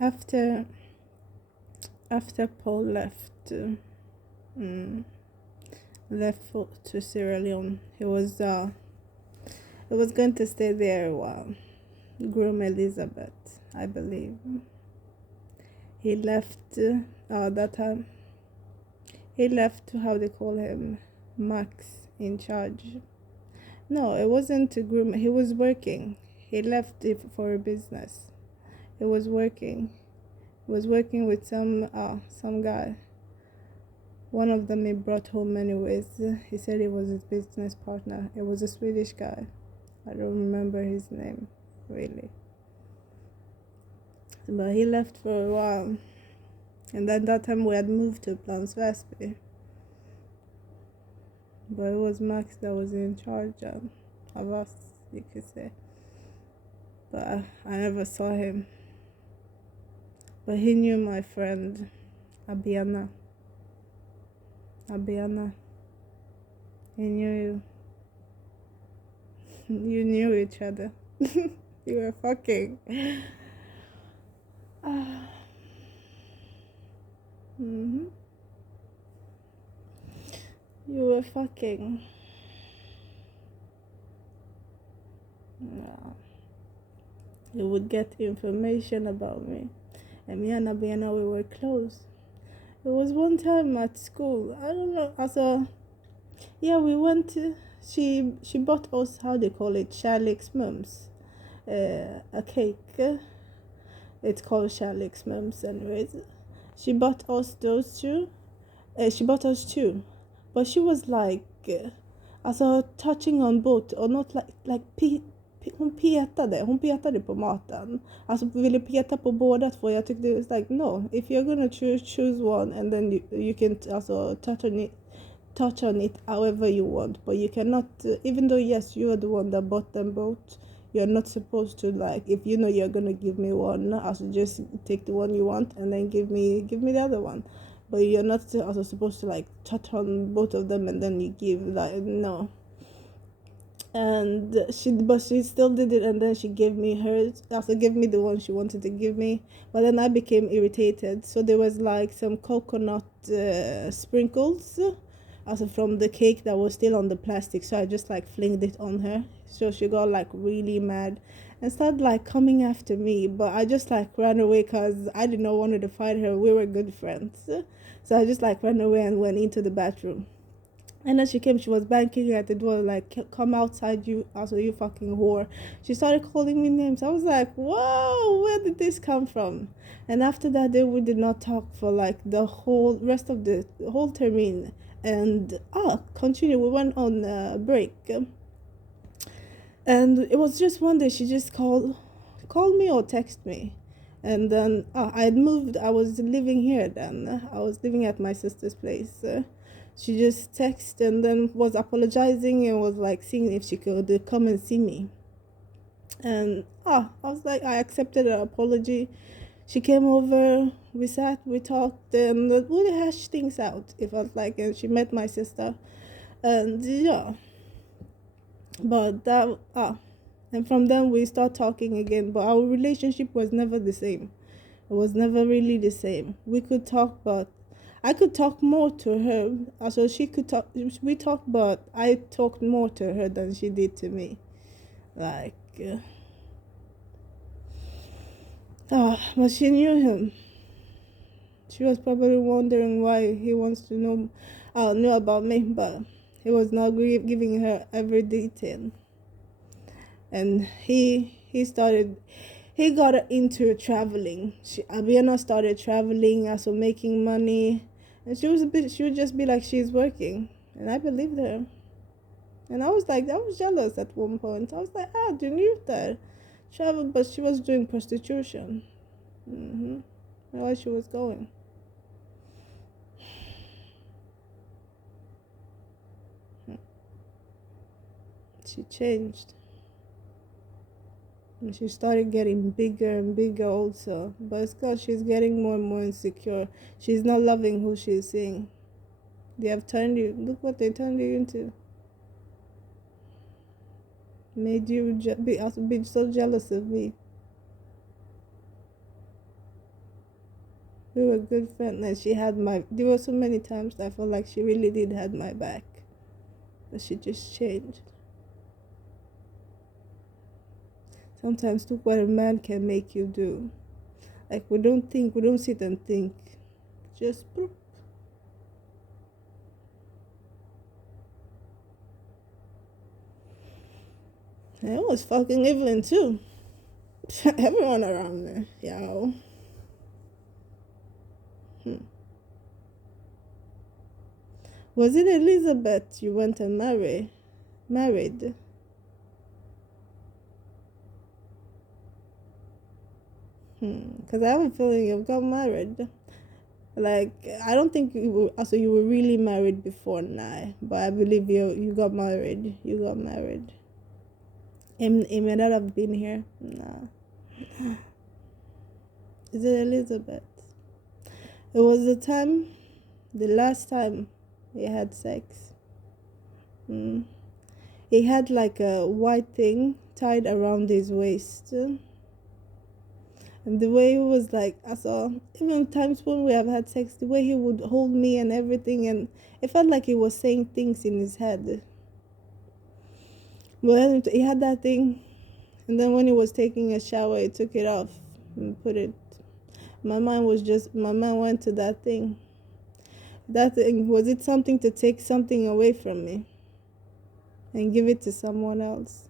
After Paul mm, left to Sierra Leone, he was going to stay there a while. Groom Elizabeth, I believe. He left that time. He left, how they call him, Max in charge. No, it wasn't to groom. He was working. He left it for a business. He was working. He was working with some guy. One of them he brought home anyways. He said he was his business partner. It was a Swedish guy. I don't remember his name, really. But he left for a while. And then that time we had moved to Plans Väsby. But it was Max that was in charge of us, you could say. But I never saw him. But he knew my friend, Abiana. Abiana. He knew you. You knew each other. You were fucking. Mm-hmm. You were fucking. Yeah. You would get information about me. And me and Abiana, we were close. It was one time at school. I don't know. Also, yeah, we went to. She bought us, how they call it, Charlie's mums. A cake. It's called Charlie's mums, anyways. She bought us those two. She bought us two, but she was like, alltså touching on both, or not like hon petade på maten. Alltså ville peta på båda två. Jag tyckte it was like, no, if you're gonna choose one and then you can alltså touch on it however you want, but you cannot, even though yes you are the one that bought them both, you're not supposed to, like, if you know you're gonna give me one, also just take the one you want and then give me the other one. But you're not also supposed to like touch on both of them and then you give, like, no. And she still did it, and then she gave me hers, also gave me the one she wanted to give me. But then I became irritated, so there was like some coconut sprinkles also from the cake that was still on the plastic, so I just like flinged it on her. So she got like really mad and started like coming after me, but I just like ran away because I did not want to fight her. We were good friends, so I just like ran away and went into the bathroom. And then she came, she was banging at the door, like, come outside, you, also, you fucking whore. She started calling me names. I was like, whoa, where did this come from? And after that day, we did not talk for like the whole rest of the whole termine. And, continue, we went on break. And it was just one day, she just called me or text me. And then I had moved, I was living here then. I was living at my sister's place. She just texted and then was apologizing and was like seeing if she could come and see me. And I was like, I accepted her apology. She came over, we sat, we talked, and we hashed things out. It felt like, and she met my sister, and yeah. But that and from then we start talking again. But our relationship was never the same. It was never really the same. We could talk, but I could talk more to her. Also, she could talk. We talked, but I talked more to her than she did to me. Like, but she knew him. She was probably wondering why he wants to know about me, but he was not giving her every detail. And he started. He got into traveling. Abiana started traveling, also making money, and she would just be like, she's working, and I believed her. And I was like, I was jealous at one point. I was like, du njuter. Travel, but she was doing prostitution. Where she was going. She changed. And she started getting bigger and bigger also. But it's because she's getting more and more insecure. She's not loving who she's seeing. They have turned you. Look what they turned you into. Made you be so jealous of me. We were good friends, and she had my. There were so many times I felt like she really did had my back, but she just changed. Sometimes look what a man can make you do. Like we don't think, we don't sit and think. Just boop. And it was fucking Evelyn too. Everyone around there, yo. Was it Elizabeth you went and married? Because I have a feeling you've got married. Like I don't think you were. Also, you were really married before now, but I believe you got married. You got married. It may not have been here. Nah. Is it Elizabeth? It was the last time he had sex. Mm. He had like a white thing tied around his waist. And the way he was like, I saw, even times when we have had sex, the way he would hold me and everything, and it felt like he was saying things in his head. Well, he had that thing, and then when he was taking a shower, he took it off and put it. My mind went to that thing. That thing, was it something to take something away from me and give it to someone else?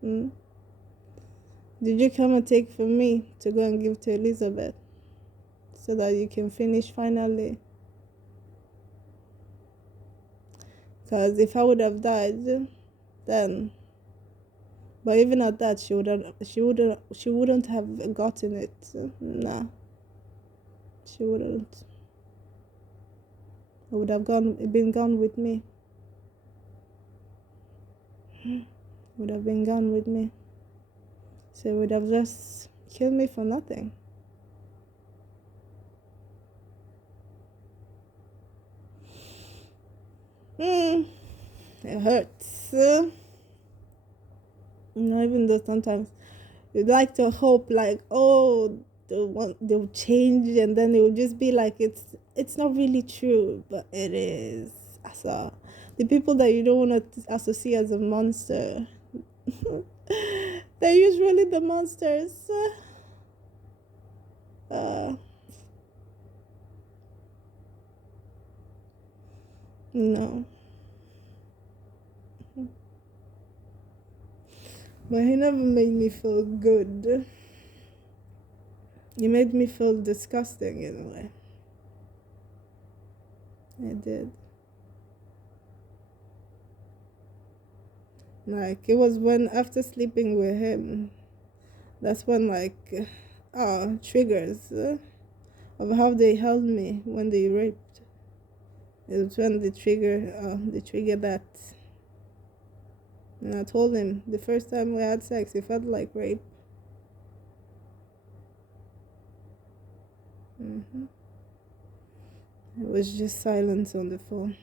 Hmm? Did you come and take from me to go and give to Elizabeth so that you can finish finally? Because if I would have died, then, but even at that, she wouldn't have gotten it. Nah, she wouldn't. It would have been gone with me. Would have been gone with me. So it would have just killed me for nothing. It hurts. Even though sometimes you'd like to hope, like, oh, they'll change, and then it will just be like it's not really true, but it is. So the people that you don't want to associate as a monster, they're usually the monsters. Uh, no. But he never made me feel good. He made me feel disgusting in a way. I did. Like, it was when, after sleeping with him, that's when, like, triggers of how they held me when they raped. It was when they trigger that. And I told him the first time we had sex, it felt like rape. It was just silence on the phone.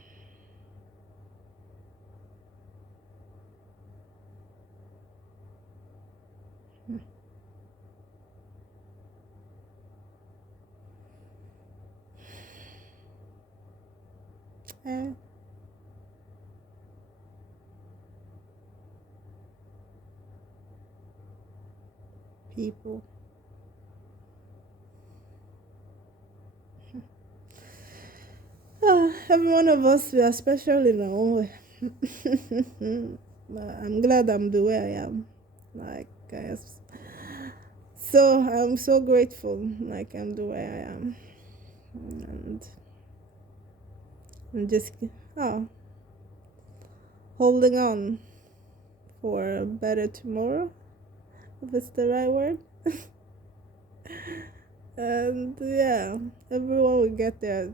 Eh, people. Every one of us, we are special in our own way. But I'm glad I'm the way I am. Like, so I'm so grateful. Like, I'm the way I am, and I'm just holding on for a better tomorrow, if it's the right word. And yeah, everyone will get there.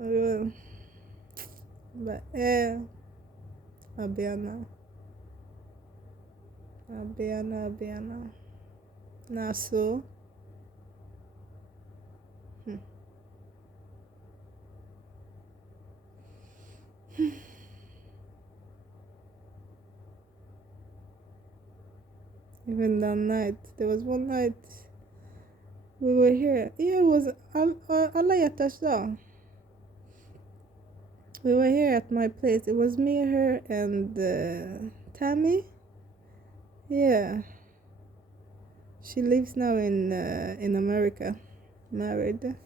Everyone. But yeah, Abiana. Now so. Even that night, there was one night We were here. Yeah, it was Allah Yatasha. We were here at my place. It was me, her, and Tammy. Yeah, she lives now in America, married.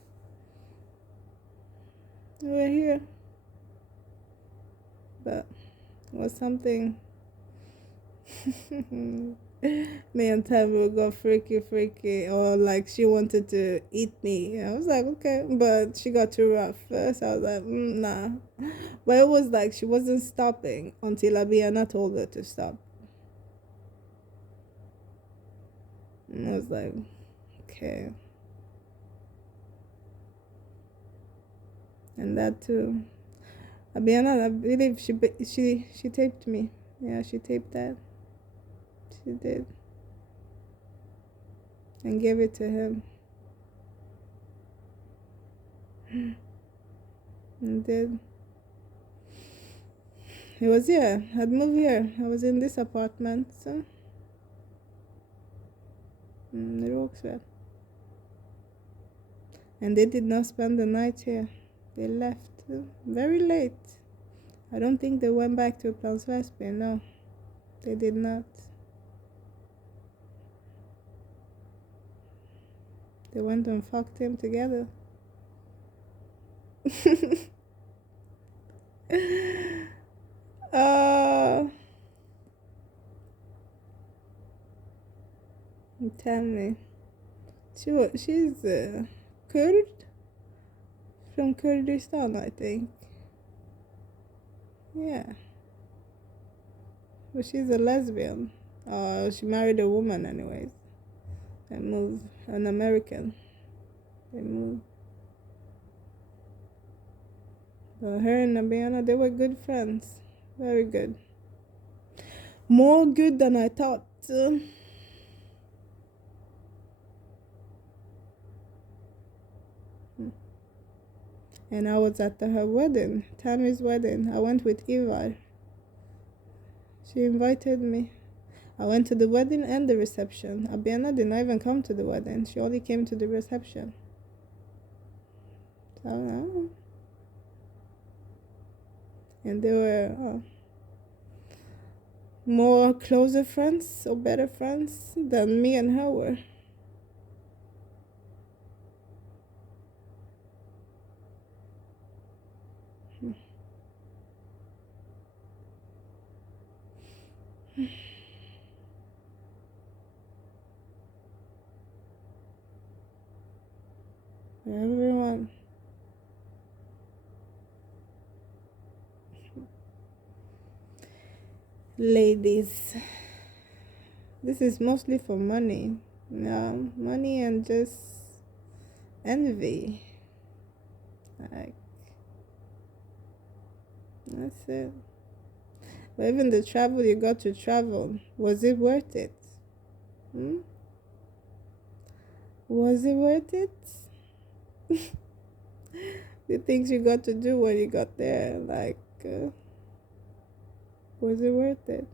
We were here, but it was something. Me and Tammy would go freaky, or like she wanted to eat me. I was like, okay, but she got too rough. So I was like, nah. But it was like she wasn't stopping until Abiana told her to stop. And I was like, okay. And that too. Abiana, I believe she taped me. Yeah, she taped that. She did. And gave it to him. And did. He was here. I'd moved here. I was in this apartment. So it works well. And they did not spend the night here. They left very late. I don't think they went back to Planswesby. No, they did not. They went and fucked him together. uh, Tell me. She's Kurd from Kurdistan, I think. Yeah, but she's a lesbian. She married a woman, anyways. And moved an American. They moved. But her and Nabiana, they were good friends. Very good. More good than I thought. And I was at her wedding, Tammy's wedding. I went with Eva. She invited me. I went to the wedding and the reception. Abiana did not even come to the wedding. She only came to the reception. So, and they were more closer friends or better friends than me and her were. Everyone. Ladies, this is mostly for money. Yeah, money and just envy. Like, that's it. But even the travel you got to travel, was it worth it? Was it worth it? The things you got to do when you got there, like, was it worth it?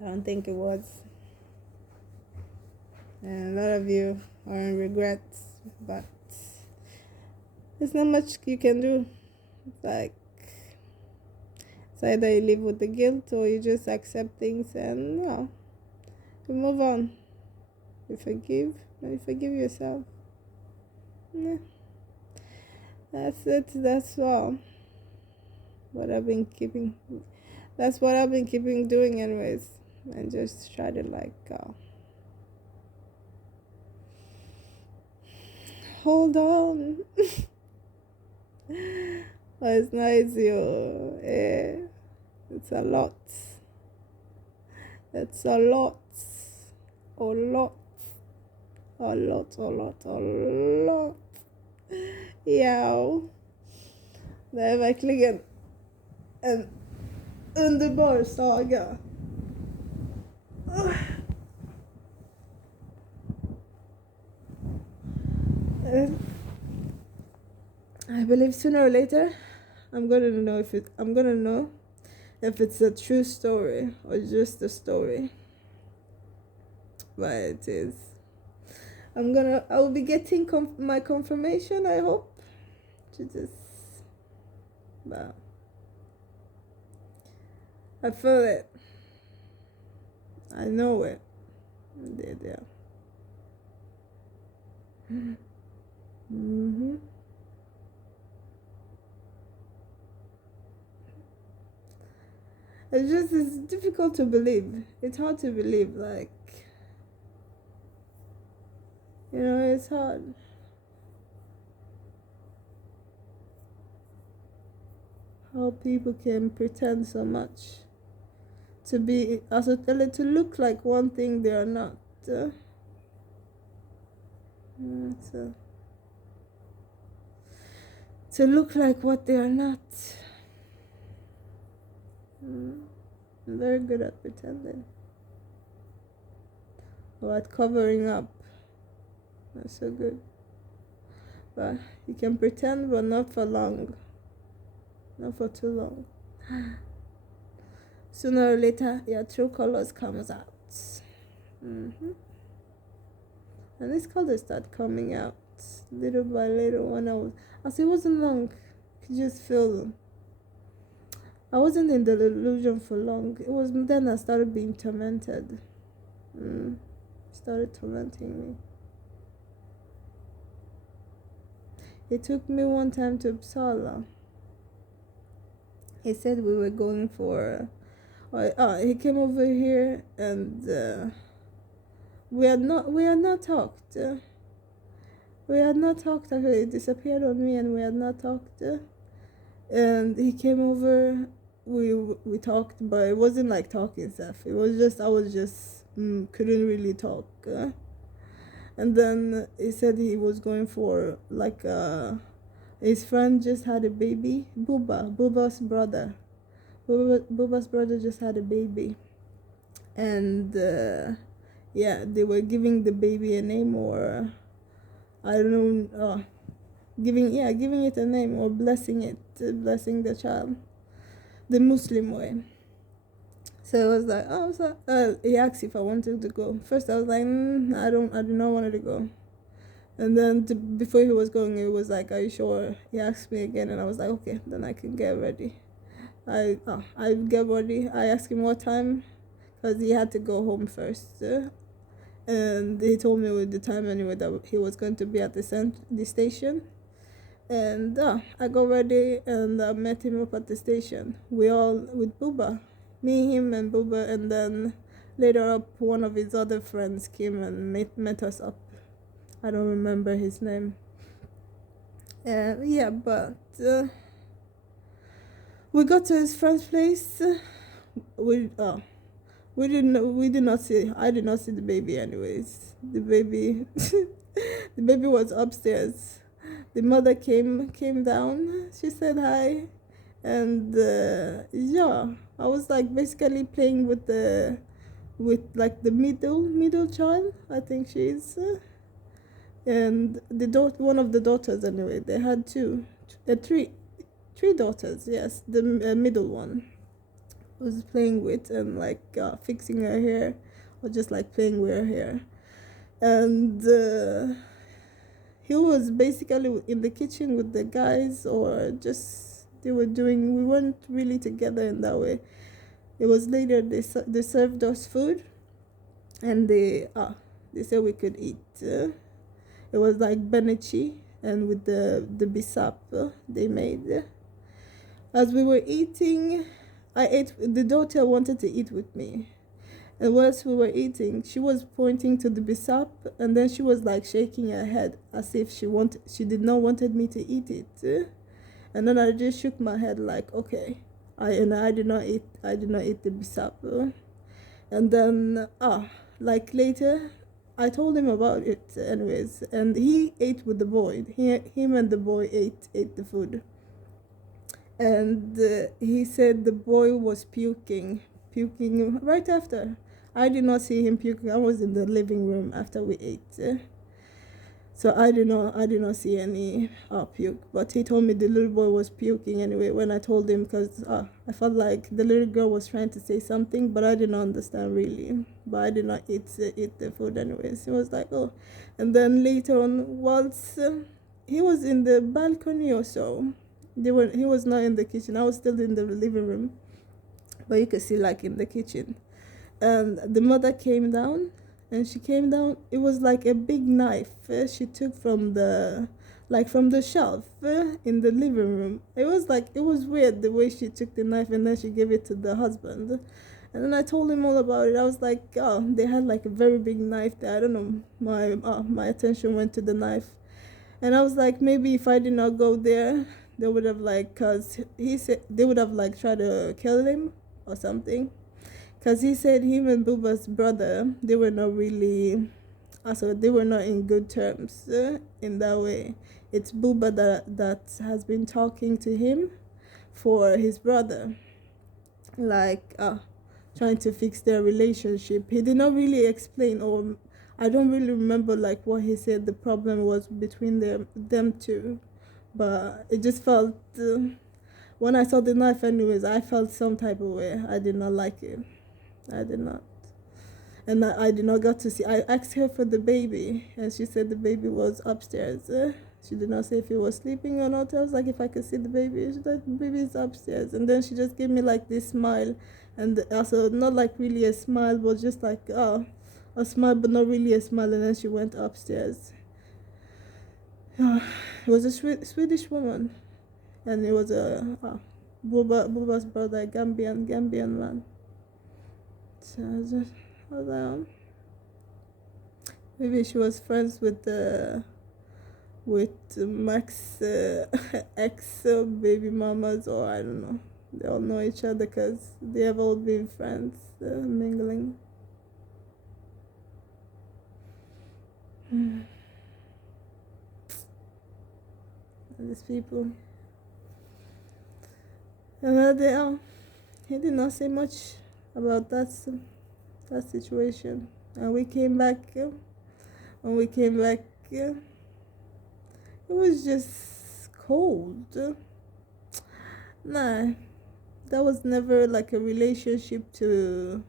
I don't think it was. And a lot of you are in regrets, but there's not much you can do. Like, it's either you live with the guilt or you just accept things and you move on. You forgive and you forgive yourself. Yeah. That's it. That's all. What I've been keeping. That's what I've been keeping doing, anyways. And just try to hold on. But it's not easy. It's a lot. It's a lot. A lot. A lot. A lot. A lot. Ja. Det är verkligen en underbar saga. I believe sooner or later I'm gonna know if it's a true story or just a story. But it is. I will be getting my confirmation, I hope. Jesus. But I feel it. I know it. Yeah. Mm-hmm. It's difficult to believe. It's hard to believe, like, it's hard. How people can pretend so much to look like one thing they are not. So, to look like what they are not. I'm very good at pretending. Or at covering up. That's so good. But you can pretend, but not for long. Not for too long. Sooner or later, your true colors comes out. And these colors start coming out little by little. When it wasn't long. You could just feel them. I wasn't in the illusion for long. It was then I started being tormented. Started tormenting me. He took me one time to Uppsala. He said we were going for. He came over here and we had not talked. We had not talked. He disappeared on me and we had not talked. And he came over. We talked, but it wasn't like talking stuff. It was just I was just couldn't really talk. And then he said he was going for like his friend just had a baby. Buba's brother. Buba's brother just had a baby, and they were giving the baby a name, or I don't know, giving it a name or blessing the child, the Muslim way. So I was like, he asked if I wanted to go. First I was like, I do not want to go. And then before he was going, he was like, are you sure? He asked me again, and I was like, okay, then I can get ready. I get ready. I asked him what time, because he had to go home first. And he told me with the time anyway that he was going to be at the station. And I got ready and I met him up at the station. We all with Buba. Me, him, and Buba, and then later up, one of his other friends came and met us up. I don't remember his name. But we got to his friend's place. We did not see. I did not see the baby. Anyways, the baby, the baby was upstairs. The mother came down. She said hi, and I was like basically playing with like the middle child. I think she is, and one of the daughters anyway. They had three daughters. Yes, the middle one was playing with and like fixing her hair, or just like playing with her hair, and he was basically in the kitchen with the guys, or just we weren't really together in that way. It was later they served us food, and they said we could eat. It was like benechi, and with the bisap they made. As we were eating, the daughter wanted to eat with me. And whilst we were eating, she was pointing to the bisap, and then she was like shaking her head as if she did not wanted me to eat it. And then I just shook my head like, okay. I did not eat the bisap. And then like later I told him about it anyways, and he ate with the boy. Him and the boy ate the food. And he said the boy was puking right after. I did not see him puking. I was in the living room after we ate. So I did not see any puke. But he told me the little boy was puking anyway when I told him, because I felt like the little girl was trying to say something, but I did not understand really. But I did not eat the food anyways. He was like, oh, and then later on, once he was in the balcony or so, he was not in the kitchen. I was still in the living room, but you could see like in the kitchen. And the mother came down, and she came down, it was like a big knife she took from the shelf in the living room. It was weird the way she took the knife, and then she gave it to the husband. And then I told him all about it. I was like, oh, they had like a very big knife there. I don't know, my attention went to the knife. And I was like, maybe if I did not go there, they would have like, cause he said they would have like tried to kill him or something. Cause he said him and Buba's brother, they were not really, also they were not in good terms in that way. It's Buba that has been talking to him for his brother, like trying to fix their relationship. He did not really explain, or I don't really remember like what he said the problem was between them two, but it just felt when I saw the knife anyways, I felt some type of way. I did not like it. I did not. And I did not get to see. I asked her for the baby, and she said the baby was upstairs. She did not say if he was sleeping or not. I was like, if I could see the baby. She said the baby is upstairs. And then she just gave me like this smile, and also not like really a smile, but just like a smile, but not really a smile. And then she went upstairs. It was a Swedish woman, and it was a Buba's brother, a Gambian man. So I was like, maybe she was friends with Max ex baby mamas, or I don't know. They all know each other because they have all been friends mingling. These people. And he did not say much about that situation. And we came back. When we came back, it was just cold. Nah, that was never like a relationship to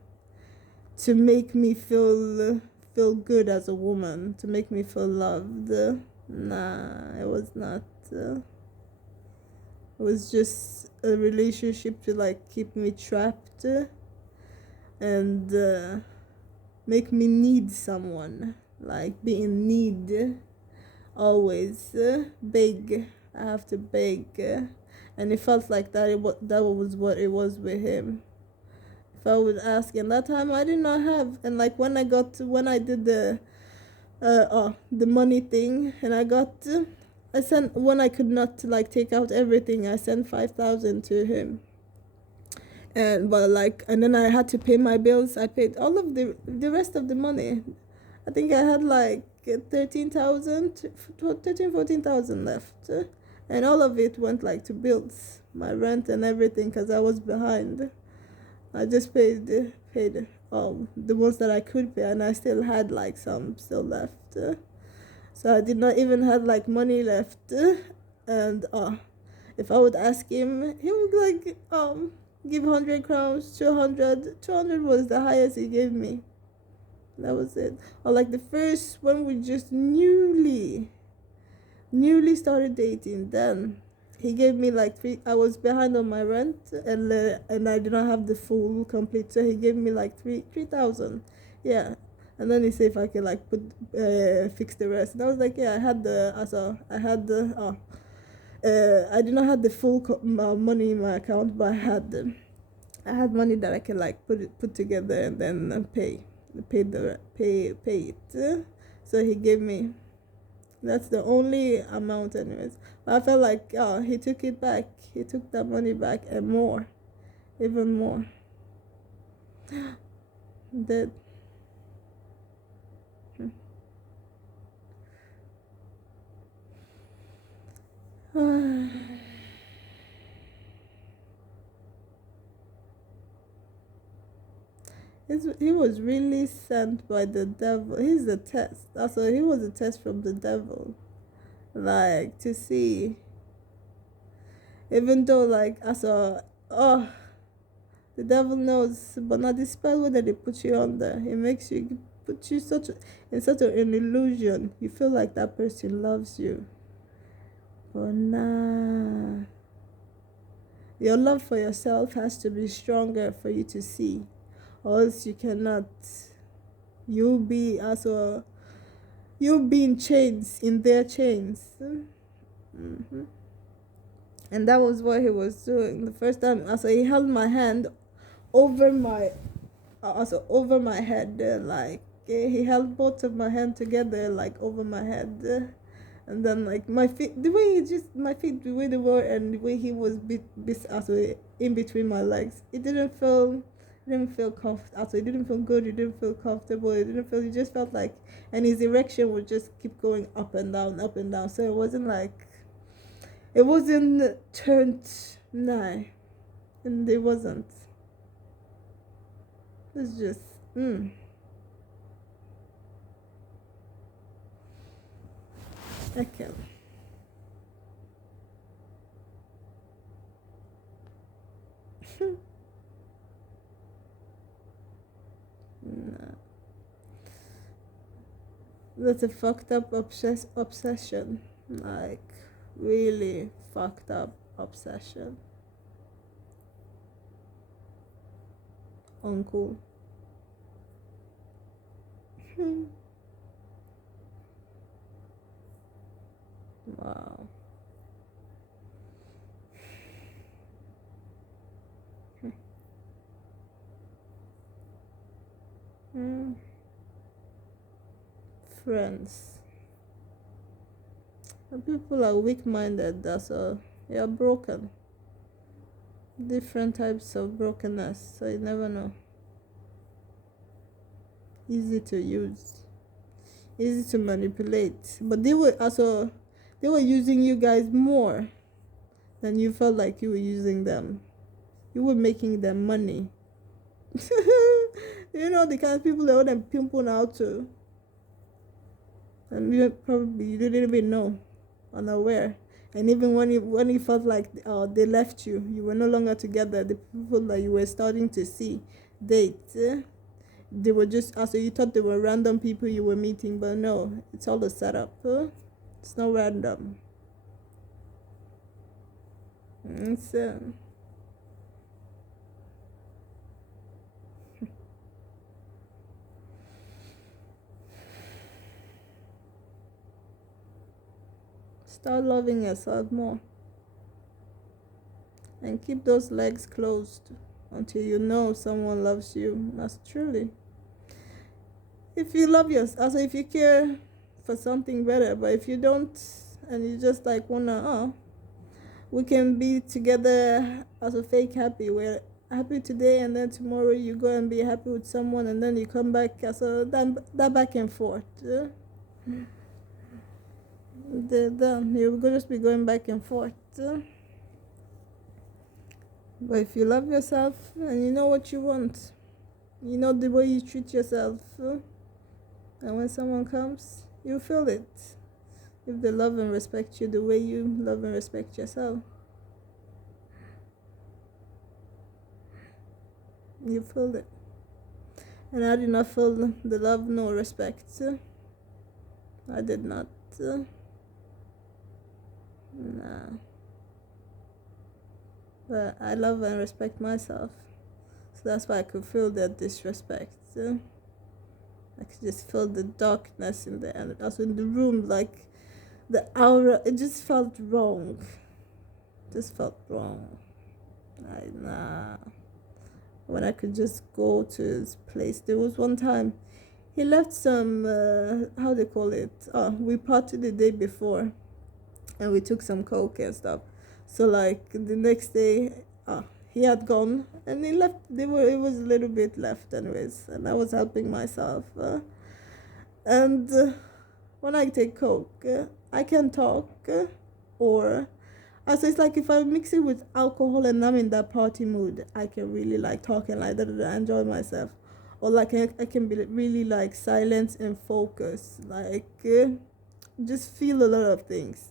make me feel good as a woman, to make me feel loved. Nah, it was not. It was just a relationship to like keep me trapped and make me need someone, like be in need always, beg. I have to beg, and it felt like that. That was what it was with him. If I would ask, and that time I did not have, and like when I did the money thing, and I sent, when I could not like take out everything, I sent 5,000 to him. And then I had to pay my bills. I paid all of the rest of the money. I think I had like 14,000 left, and all of it went like to bills, my rent and everything, because I was behind. I just paid the ones that I could pay, and I still had like some still left. So I did not even have like money left, and if I would ask him, he would like give 100 crowns, 200. 200 was the highest he gave me. That was it. Or like the first when we just newly started dating, then he gave me like three. I was behind on my rent, and I did not have the full complete, so he gave me like 3,000. Yeah. And then he said if I could like fix the rest, and I was like, yeah, I had I did not have the full money in my account, but I had money that I can like put together and then pay it. So he gave me. That's the only amount, anyways. But I felt like he took it back. He took that money back and more, even more. Dead. he was really sent by the devil. He's a test. Also, he was a test from the devil. Like, to see, even though, like, as a, oh, the devil knows, but not the spell that they put you under. It makes you, put you in such an illusion. You feel like that person loves you. But nah. Your love for yourself has to be stronger for you to see. Or else you cannot. You'll be in chains, in their chains. Mm-hmm. And that was what he was doing. The first time, he held my hand over my, over my head, like, he held both of my hand together, like, over my head. And then, like, my feet, the way my feet, the way they were, and the way he was in between my legs, it didn't feel comfortable. It didn't feel good. It didn't feel comfortable. It just felt like, and his erection would just keep going up and down, up and down. So it wasn't turned, nah, and it wasn't. It's just, okay. Nah. That's a fucked up obsession. Like, really fucked up obsession. Uncool. Wow. Friends. And people are weak-minded. That's all. You're broken. Different types of brokenness. So you never know. Easy to use. Easy to manipulate. But they were using you guys more than you felt like you were using them. You were making them money. You know the kind of people that them pimple out to. And you didn't even know, unaware. And even when you felt like they left you, you were no longer together. The people that you were starting to see date, they were just you thought they were random people you were meeting, but no, it's all a setup. It's not random. It's start loving yourself more. And keep those legs closed until you know someone loves you. That's truly. If you love yourself, if you care for something better, but if you don't, and you just like wanna, we can be together as a fake happy. We're happy today, and then tomorrow you go and be happy with someone, and then you come back as that back and forth. You're going to just be going back and forth. But if you love yourself and you know what you want, you know the way you treat yourself, and when someone comes, you feel it. If they love and respect you the way you love and respect yourself, you feel it. And I did not feel the love nor respect. I did not. Nah. But I love and respect myself. So that's why I could feel that disrespect. I could just feel the darkness in the end. Also in the room, like the aura, it just felt wrong. Just felt wrong. Nah. When I could just go to his place. There was one time he left some, how they call it? We partied the day before. And we took some coke and stuff. So like the next day, he had gone and he left. It was a little bit left anyways, and I was helping myself. And when I take coke, I can talk, or so it's like if I mix it with alcohol and I'm in that party mood, I can really like talk and like enjoy myself. or like I can be really like silent and focused, like just feel a lot of things.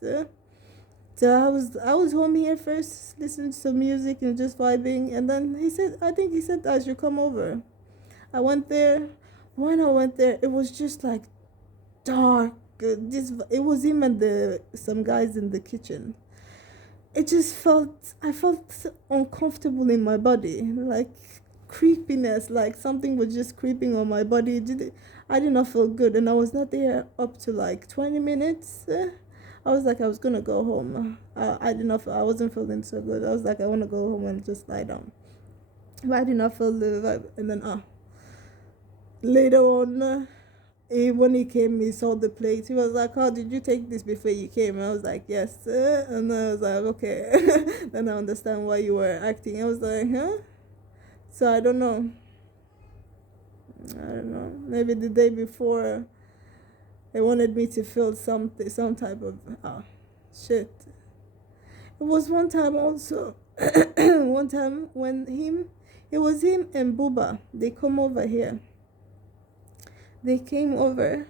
So I was home here first, listening to some music and just vibing, and then I think he said I should come over. I went there. When I went there, it was just like dark. It was him and the some guys in the kitchen. I felt uncomfortable in my body, like creepiness, like something was just creeping on my body. I did not feel good, and I was not there up to like 20 minutes. I was like, I was gonna go home. I did not. I wasn't feeling so good. I was like, I want to go home and just lie down. But I did not feel the vibe. And then later on, when he came, he saw the plate. He was like, "Oh, did you take this before you came?" I was like, "Yes." And I was like, "Okay." Then I understand why you were acting. I was like, "Huh?" So I don't know. I don't know. Maybe the day before, they wanted me to feel something, some type of shit. It was one time also. One time when it was him and Booba. They come over here. They came over.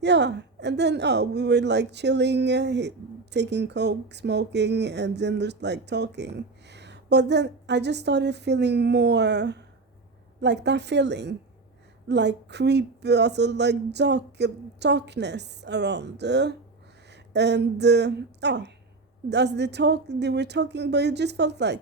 Yeah, and then we were like chilling, taking coke, smoking, and then just like talking. But then I just started feeling more like that feeling, like creep, also like darkness around, and as they were talking, but it just felt like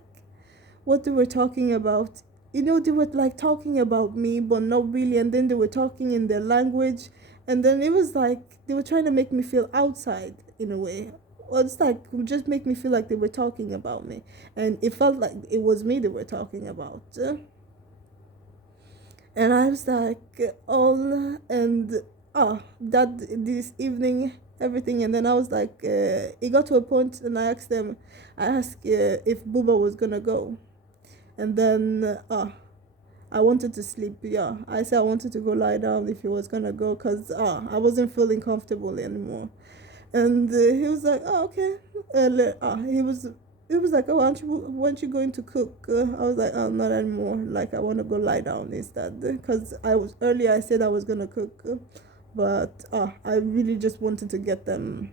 what they were talking about. They were like talking about me, but not really. And then they were talking in their language, and then it was like they were trying to make me feel outside in a way. Or it's like just make me feel like they were talking about me, and it felt like it was me they were talking about. And I was like, all and that this evening everything, and then I was like, it got to a point, and I asked if Booba was gonna go, and then I wanted to sleep. Yeah, I said I wanted to go lie down if he was gonna go, because I wasn't feeling comfortable anymore. And he was like, "Oh, okay." He was like, "Oh, aren't you going to cook?" I was like, "Oh, not anymore. Like, I want to go lie down instead." Because I said I was gonna cook, but I really just wanted to get them,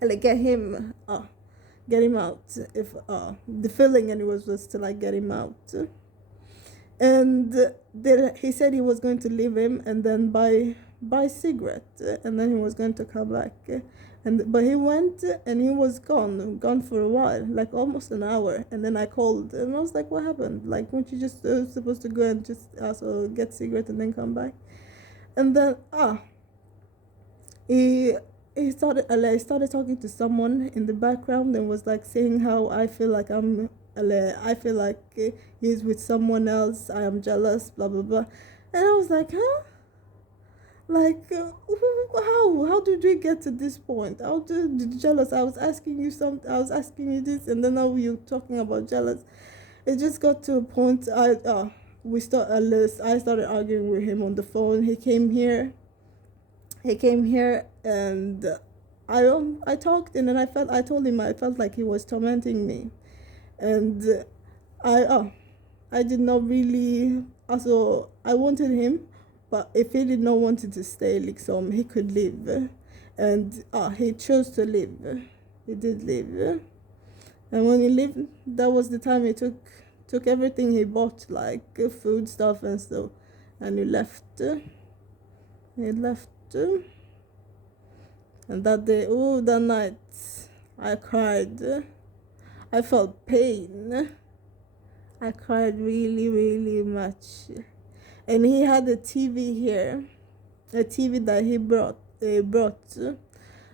like, get him out. If the feeling and it was just to like get him out. And then he said he was going to leave him and then buy cigarette, and then he was going to come back. But he went and he was gone for a while, like almost an hour. And then I called and I was like, "What happened? Like, weren't you just supposed to go and just also get cigarette and then come back?" And then I started talking to someone in the background and was like saying how I feel like he's with someone else. I am jealous, blah blah blah. And I was like, huh? Like, how did we get to this point? How did jealous? I was asking you something. I was asking you this, and then now you're talking about jealous. It just got to a point. I started arguing with him on the phone. He came here, and I talked, and then I told him I felt like he was tormenting me, and I did not really. Also, I wanted him, but if he did not want to stay, like he could leave, and he chose to leave. He did leave, and when he left, that was the time he took everything he bought, like food stuff and stuff, and he left. He left. And that day, that night, I cried. I felt pain. I cried really, really much. And he had a TV here, a TV that he brought.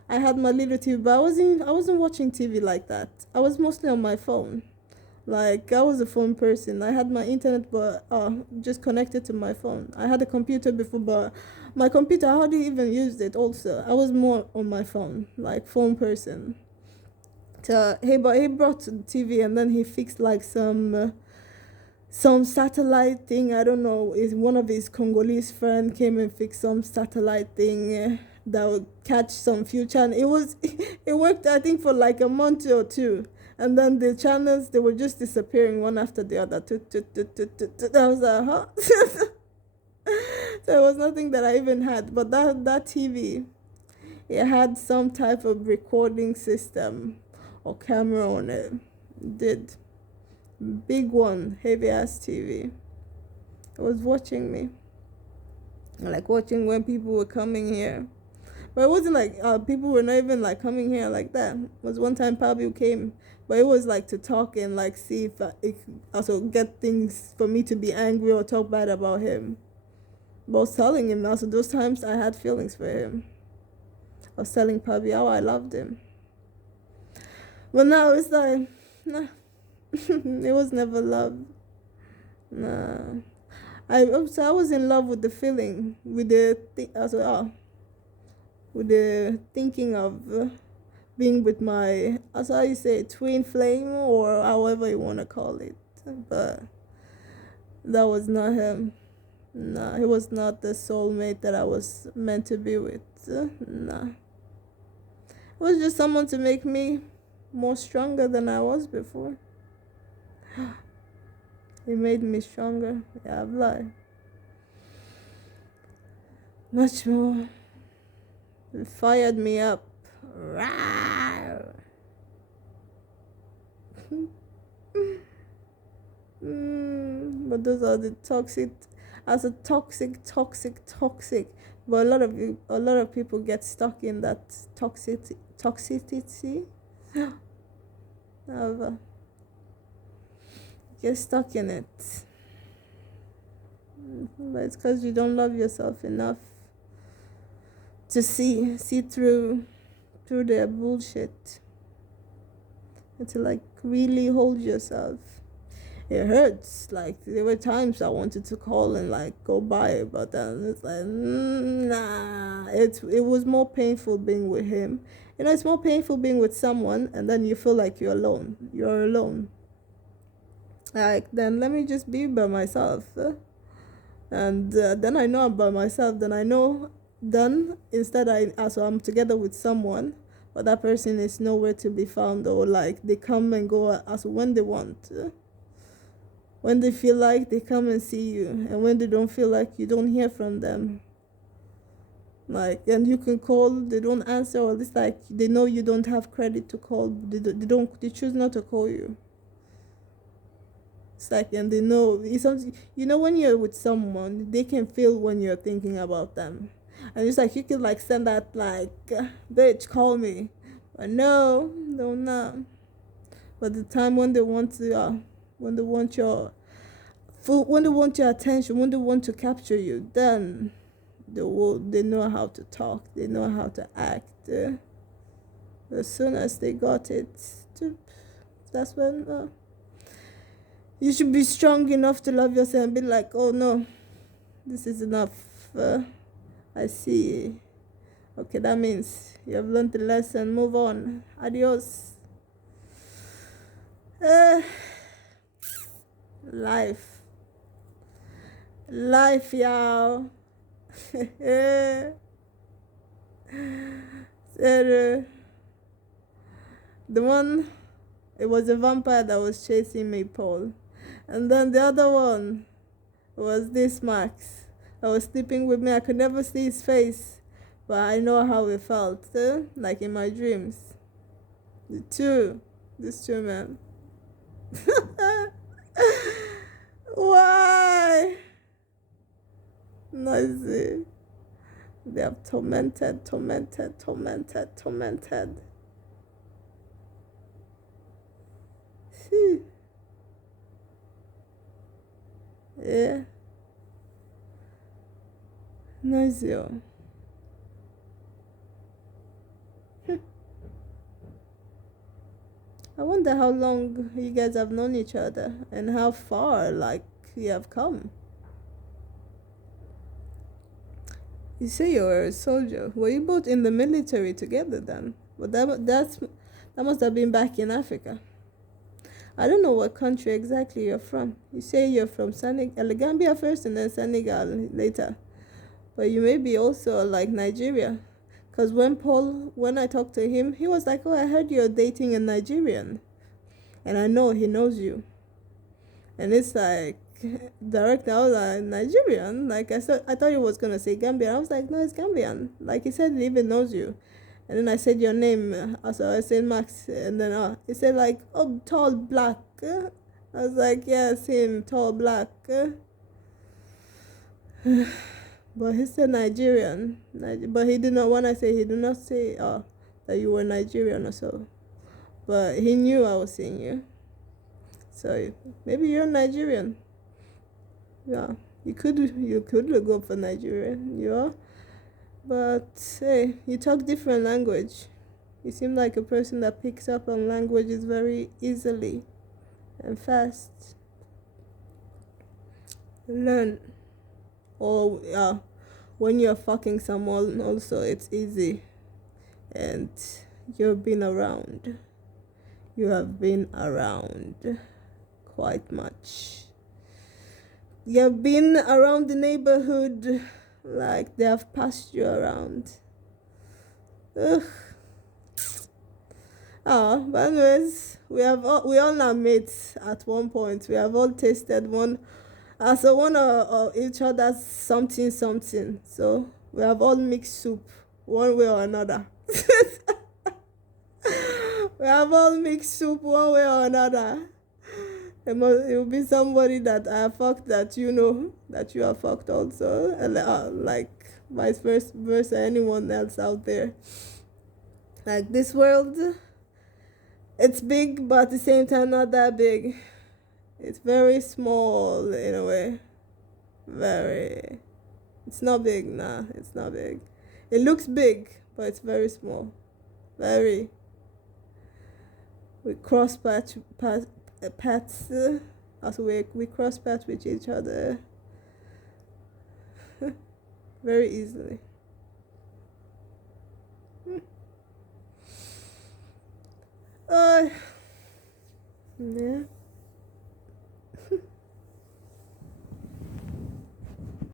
I had my little TV, but I wasn't watching TV like that. I was mostly on my phone. Like, I was a phone person. I had my internet, but just connected to my phone. I had a computer before, but my computer, I hardly even used it also. I was more on my phone, like phone person. So he brought the TV, and then he fixed like some satellite thing. I don't know. Is one of his Congolese friend came and fixed some satellite thing that would catch some few channels. It worked, I think, for like a month or two. And then the channels, they were just disappearing one after the other. I was like, huh? So it was nothing that I even had. But that TV, it had some type of recording system or camera on it. It did. Big one, heavy ass TV. It was watching me. Like watching when people were coming here. But it wasn't like people were not even like coming here like that. It was one time Pablo came, but it was like to talk and like see if also get things for me to be angry or talk bad about him. But I was telling him also those times I had feelings for him. I was telling Pablo how I loved him. But now it's like, nah, it was never love. Nah, I was in love with the feeling, with the with the thinking of being with my, as I say, twin flame or however you want to call it. But that was not him. Nah, he was not the soulmate that I was meant to be with. Nah. It was just someone to make me more stronger than I was before. He made me stronger. Yeah, I've lied. Much more. It fired me up. But those are the toxic, as a toxic. But a lot of people get stuck in that toxicity. However, get stuck in it. But it's because you don't love yourself enough to see through their bullshit, and to like really hold yourself. It hurts. Like there were times I wanted to call and like go by, but then it's like nah. It was more painful being with him. You know, it's more painful being with someone and then you feel like you're alone. You're alone. Like then let me just be by myself. And then I know I'm by myself. Then I know. Then instead I'm together with someone, but that person is nowhere to be found, or like they come and go as when they want. When they feel like, they come and see you, and when they don't feel like, you don't hear from them. Like, and you can call, they don't answer, or it's like they know you don't have credit to call. They choose not to call you. It's like, and they know it's something, you know, when you're with someone, they can feel when you're thinking about them, and it's like you can like send that like, bitch, call me, but no, not. But the time when they want to, when they want your attention, when they want to capture you, then they know how to talk, they know how to act. As soon as they got it, that's when you should be strong enough to love yourself and be like, oh no, this is enough. I see. Okay, that means you have learned the lesson. Move on. Adios. Life, y'all. So, the one, it was a vampire that was chasing me, Paul. And then the other one was this Max that was sleeping with me. I could never see his face, but I know how it felt, like in my dreams. These two men. Why? Noisy. They have tormented. Yeah. Noisy. I wonder how long you guys have known each other and how far, like, you have come. You say you were a soldier. Were you both in the military together then? But that must have been back in Africa. I don't know what country exactly you're from. You say you're from Senegal, Gambia first and then Senegal later. But you may be also like Nigeria. Because when I talked to him, he was like, oh, I heard you're dating a Nigerian. And I know he knows you. And it's like, directly, I was like, Nigerian? Like, I thought he was going to say Gambian. I was like, no, it's Gambian. Like, he said he even knows you. And then I said your name. So I said Max. And then he said, like, oh, tall, black. I was like, yes, him, tall, black. But he said Nigerian. But he did not, when I say, he did not say that you were Nigerian or so. But he knew I was saying you. So maybe you're Nigerian. Yeah, you could go for Nigerian. You are. But hey, you talk different language. You seem like a person that picks up on languages very easily and fast. Learn. Or when you're fucking someone also, it's easy. And you've been around. You have been around quite much. You've been around the neighborhood, like they have passed you around. Ugh. But anyways, we all now mates at one point. We have all tasted one of each other's something. So we have all mixed soup one way or another. We have all mixed soup one way or another. It will be somebody that I have fucked that you know that you have fucked also, and like vice versa, anyone else out there. Like this world, it's big, but at the same time not that big. It's very small in a way. Very. It's not big, nah. It's not big. It looks big, but it's very small. Very. We cross paths. As we cross paths with each other very easily. Yeah.